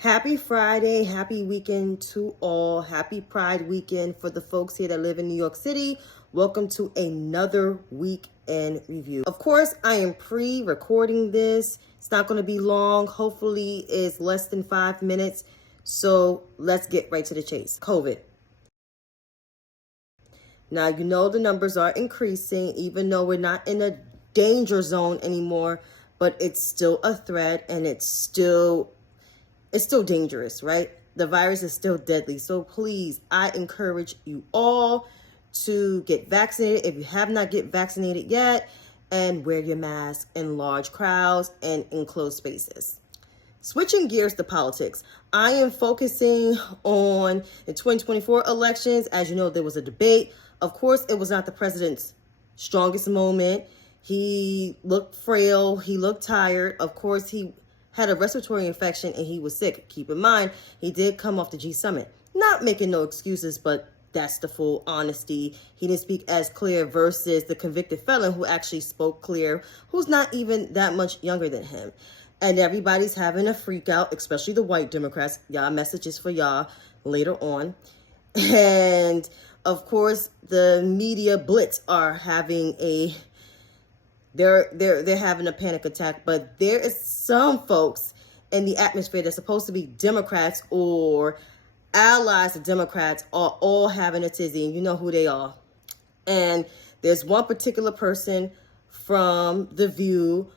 Happy Friday, happy weekend to all. Happy Pride weekend for the folks here that live in New York City. Welcome to another weekend review. Of course, I am pre-recording this. It's not going to be long. Hopefully, it's less than 5 minutes. So let's get right to the chase. COVID. Now, you know the numbers are increasing, even though we're not in a danger zone anymore, but it's still a threat and it's still dangerous, right? The virus is still deadly. So please, I encourage you all to get vaccinated if you have not get vaccinated yet, and wear your mask in large crowds and in closed spaces. Switching gears to politics, I am focusing on the 2024 elections. As you know, there was a debate. Of course, it was not the president's strongest moment. He looked frail. He looked tired. Of course, he had a respiratory infection and he was sick. Keep in mind, he did come off the G Summit. Not making no excuses, but that's the full honesty. He didn't speak as clear versus the convicted felon who actually spoke clear, who's not even that much younger than him. And everybody's having a freak out, especially the white Democrats. Y'all, messages for y'all later on. And of course, the media blitz are having they're having a panic attack, but there is some folks in the atmosphere that's supposed to be Democrats or allies of Democrats are all having a tizzy, and you know who they are. And there's one particular person from The View,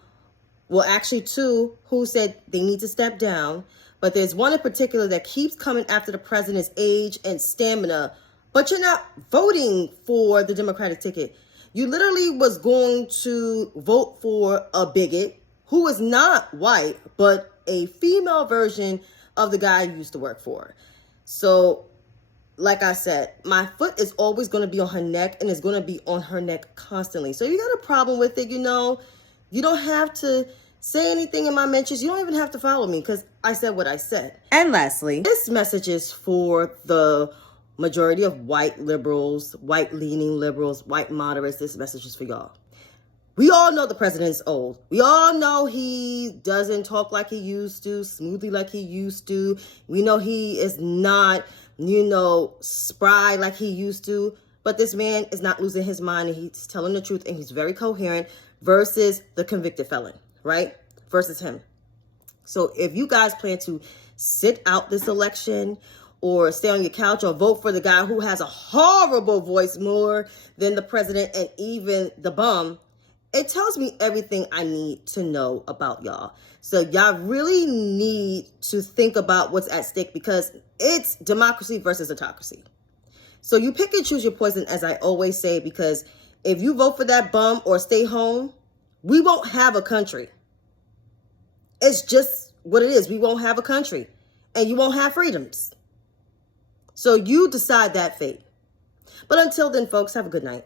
well, actually two, who said they need to step down, but there's one in particular that keeps coming after the president's age and stamina, but you're not voting for the Democratic ticket. You literally was going to vote for a bigot who is not white, but a female version of the guy you used to work for. So, like I said, my foot is always going to be on her neck, and it's going to be on her neck constantly. So you got a problem with it, you know, you don't have to say anything in my mentions. You don't even have to follow me because I said what I said. And lastly, this message is for the majority of white liberals, white-leaning liberals, white moderates. This message is for y'all. We all know the president's old. We all know he doesn't talk like he used to, smoothly like he used to. We know he is not, spry like he used to. But this man is not losing his mind, and he's telling the truth, and he's very coherent versus the convicted felon, right? Versus him. So if you guys plan to sit out this election or stay on your couch or vote for the guy who has a horrible voice more than the president and even the bum, it tells me everything I need to know about y'all. So y'all really need to think about what's at stake, because it's democracy versus autocracy. So you pick and choose your poison, as I always say, because if you vote for that bum or stay home, we won't have a country. It's just what it is. We won't have a country, and you won't have freedoms. So you decide that fate. But until then, folks, have a good night.